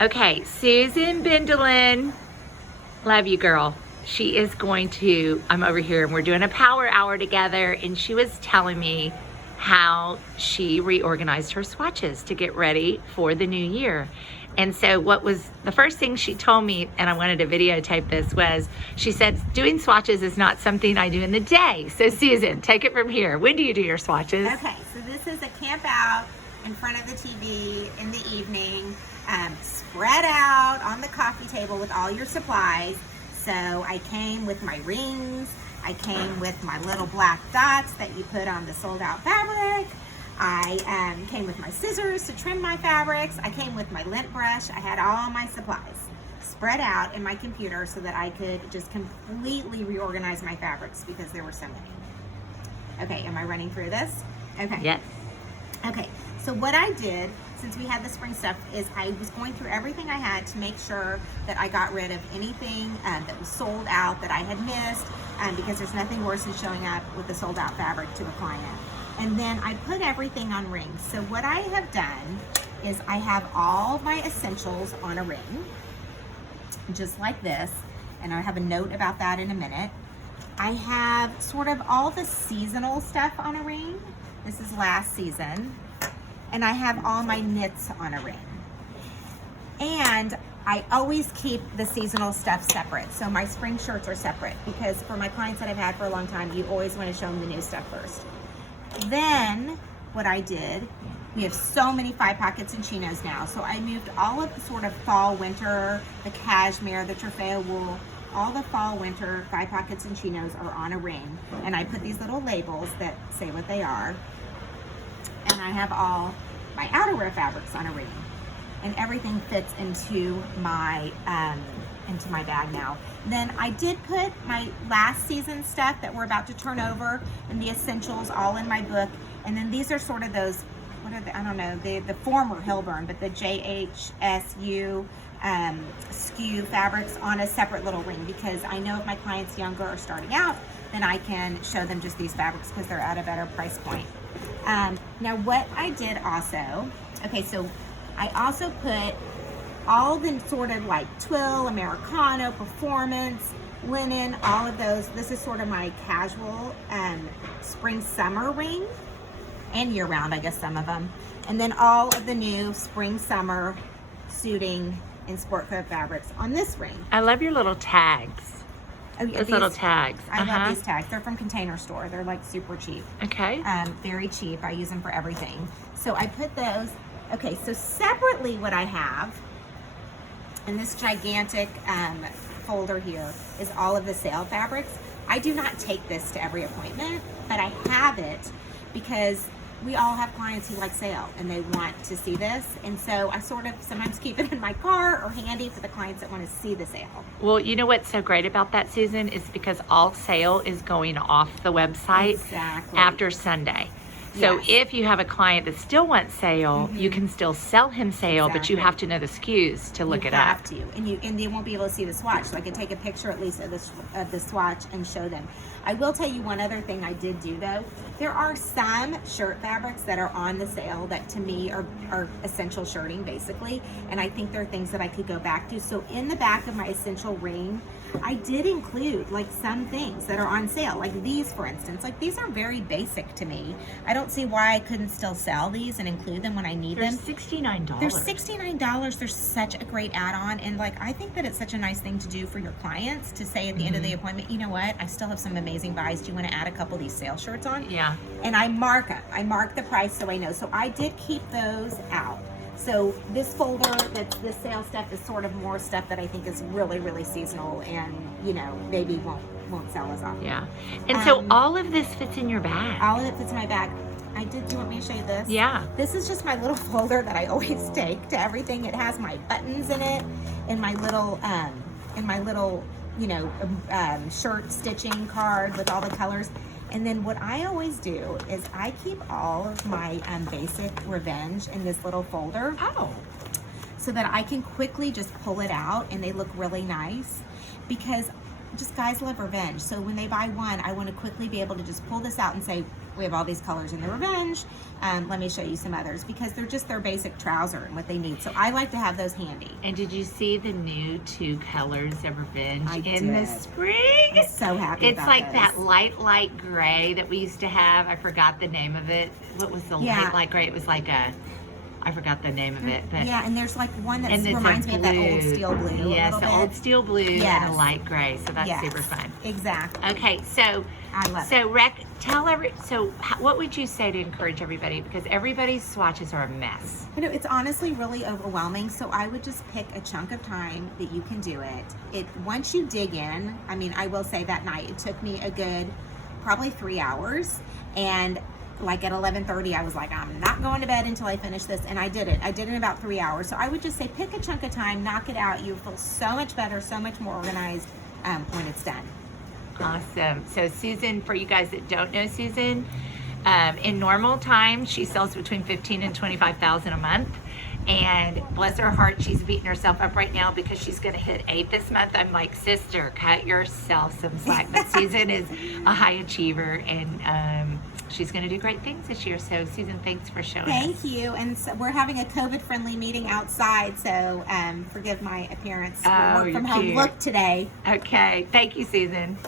Okay, Susan Bendalin, love you, girl. She is going to, I'm over here and we're doing a power hour together, and she was telling me how she reorganized her swatches to get ready for the new year. And so what was the first thing she told me, and I wanted to videotape this, was she said, doing swatches is not something I do in the day. So Susan, take it from here. When do you do your swatches? Okay, so this is a camp out in front of the TV in the evening, spread out on the coffee table with all your supplies. So I came with my rings, I came with my little black dots that you put on the sold out fabric. I came with my scissors to trim my fabrics. I came with my lint brush. I had all my supplies spread out in my computer so that I could just completely reorganize my fabrics because there were so many. Okay, am I running through this? Okay. Yes. Okay, so what I did, since we had the spring stuff, is I was going through everything I had to make sure that I got rid of anything that was sold out that I had missed, because there's nothing worse than showing up with a sold out fabric to a client. And then I put everything on rings. So what I have done is I have all my essentials on a ring, just like this, and I have a note about that in a minute. I have sort of all the seasonal stuff on a ring. This is last season. And I have all my knits on a ring. And I always keep the seasonal stuff separate. So my spring shirts are separate because for my clients that I've had for a long time, you always want to show them the new stuff first. Then what I did, we have so many 5-pockets and chinos now. So I moved all of the sort of fall, winter, the cashmere, the trefoil wool, all the fall, winter 5-pockets and chinos are on a ring. And I put these little labels that say what they are. And I have all my outerwear fabrics on a ring, and everything fits into my bag now. Then I did put my last season stuff that we're about to turn over and the essentials all in my book. And then these are sort of those, what are the, I don't know, the former Hilburn, but the JHSU SKU fabrics on a separate little ring, because I know if my clients younger are starting out, then I can show them just these fabrics because they're at a better price point. Now what I did also, okay, so I also put all the sort of like twill, Americano, performance, linen, all of those. This is sort of my casual spring summer ring, and year round, I guess some of them. And then all of the new spring summer suiting and sport coat fabrics on this ring. I love your little tags. Oh, yeah, Those little tags. I love these tags. They're from Container Store. They're like super cheap. Okay. Very cheap. I use them for everything. So I put those. Okay, so separately what I have in this gigantic folder here is all of the sale fabrics. I do not take this to every appointment, but I have it because we all have clients who like sale and they want to see this. And so I sort of sometimes keep it in my car or handy for the clients that want to see the sale. Well, you know what's so great about that, Susan, is because all sale is going off the website after Sunday. So if you have a client that still wants sale, you can still sell him sale, but you have to know the SKUs to look it up. You have to, and they won't be able to see the swatch. So I can take a picture at least of the swatch and show them. I will tell you one other thing I did do though. There are some shirt fabrics that are on the sale that to me are essential shirting basically, and I think they're things that I could go back to. So in the back of my essential ring, I did include like some things that are on sale, like these for instance. Like these are very basic to me. I don't see why I couldn't still sell these and include them when I need them. They're $69. They're $69. They're such a great add-on, and like I think that it's such a nice thing to do for your clients to say at the end of the appointment, you know what, I still have some amazing buys. Do you want to add a couple of these sale shirts on? Yeah. And I mark them. I mark the price so I know. So I did keep those out. So this folder, that's this sale stuff, is sort of more stuff that I think is really, really seasonal and, you know, maybe won't sell as often. Yeah. And so all of this fits in your bag. All of it fits in my bag. Do you want me to show you this? Yeah. This is just my little folder that I always take to everything. It has my buttons in it and my little, you know, shirt stitching card with all the colors. And then what I always do is I keep all of my basic Revenge in this little folder. Oh. So that I can quickly just pull it out and they look really nice. Because just guys love revenge. So when they buy one, I want to quickly be able to just pull this out and say, we have all these colors in the revenge. Let me show you some others, because they're just their basic trouser and what they need. So I like to have those handy. And did you see the new 2 colors of revenge I in the did. spring? I'm so happy It's about like those. that light gray that we used to have. I forgot the name of it. What was the light gray? It was like a, I forgot the name of it. But Yeah, and there's like one that and it's reminds a me of that old steel blue. Yes, a little the bit. old steel blue and Yes. a light gray. So that's Yes, super fun. Exactly. Okay, so I love it. so what would you say to encourage everybody, because everybody's swatches are a mess? You know, it's honestly really overwhelming. So I would just pick a chunk of time that you can do it. Once you dig in, I mean, I will say that night it took me a good probably 3 hours, and like at 11:30 I was like, I'm not going to bed until I finish this, and I did it. I did it in about 3 hours. So I would just say pick a chunk of time, knock it out. You feel so much better, so much more organized when it's done. Awesome. So Susan, for you guys that don't know Susan, in normal time, she sells between 15 and 25,000 a month. And bless her heart, she's beating herself up right now because she's going to hit 8 this month. I'm like, sister, cut yourself some slack. But Susan is a high achiever, and she's going to do great things this year. So Susan, thanks for showing us. Thank you. And so we're having a COVID-friendly meeting outside, so forgive my appearance. Oh, Work from you're home cute. look today. Okay. Thank you, Susan.